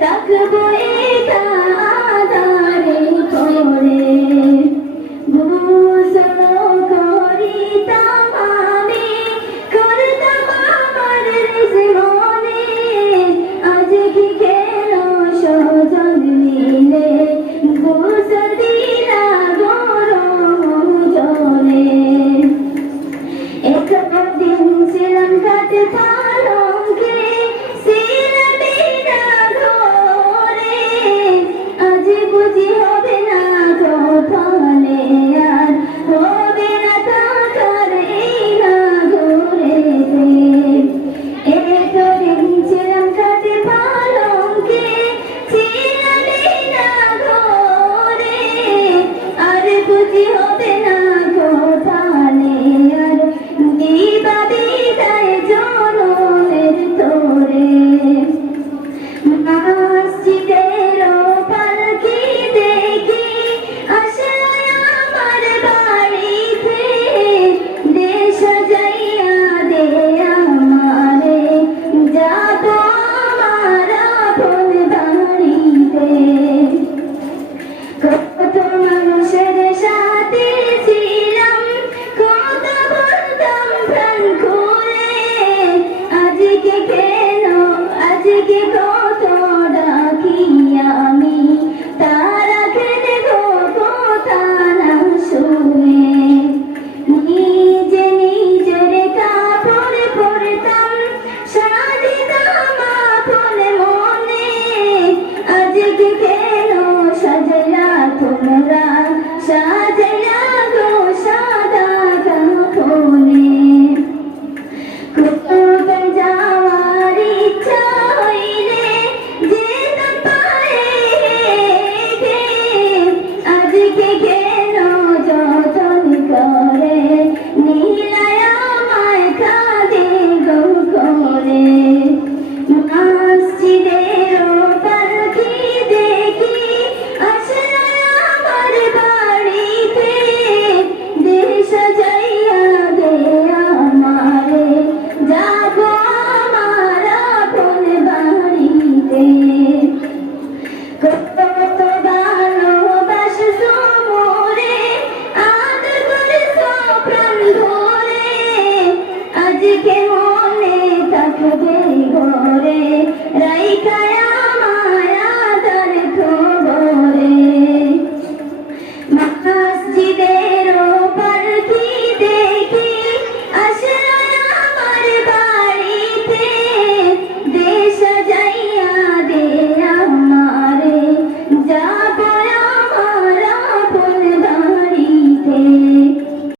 তাকবো একাধারে I give those